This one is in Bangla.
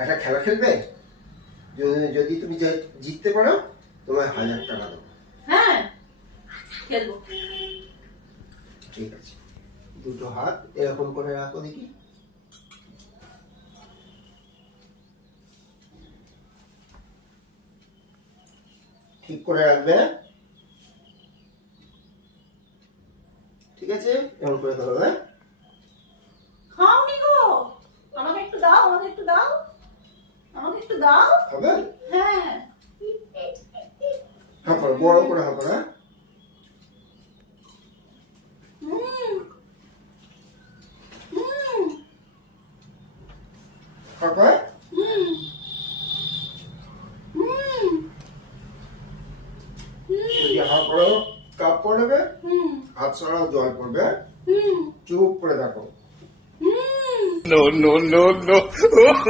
একটা খেলা খেলবে? যদি তুমি জিততে পারো তোমায় 1000 টাকা দেবো। হ্যাঁ খেলবো। ঠিক আছে, দুটো হাত এরকম করে রাখো দেখি। ঠিক করে রাখবে, ঠিক আছে? এরকম করে ধরো। হ্যাঁ, খাওনি গো, আমাকে একটু দাও, আমাকে একটু দাও, আমাকে একটু দাও। খাবে? হ্যাঁ হ্যাঁ করো, বড় করে হ্যাঁ করো। হ্যাঁ, হুম হুম খাবে? হুম হুম যদি হাঁ করো কাপ পড়বে, হুম হাত সরাও জল পড়বে। হুম চুপ করে থাকো। হুম। No, no, no, no.